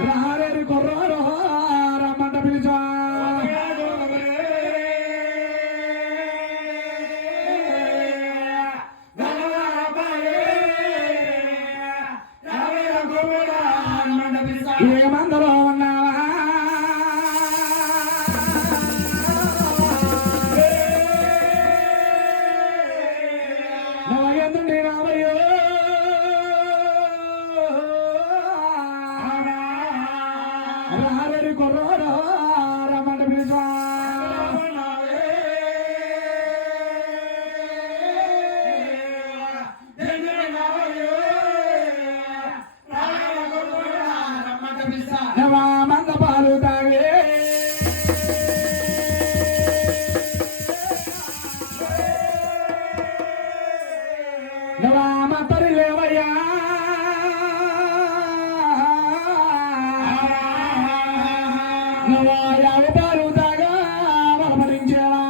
రారేరి కుర్రాడు రమ్మంట పిలిచా ఏమందరూ ఉన్నావా నువ్వు రామయ్యో రారేరి కుర్రాడు రమ్మంట పిలిచా మంద పాలు తాగే నవామ తరి లేవయ్యా నవాయావు పాలు తాగా మరమరించేవా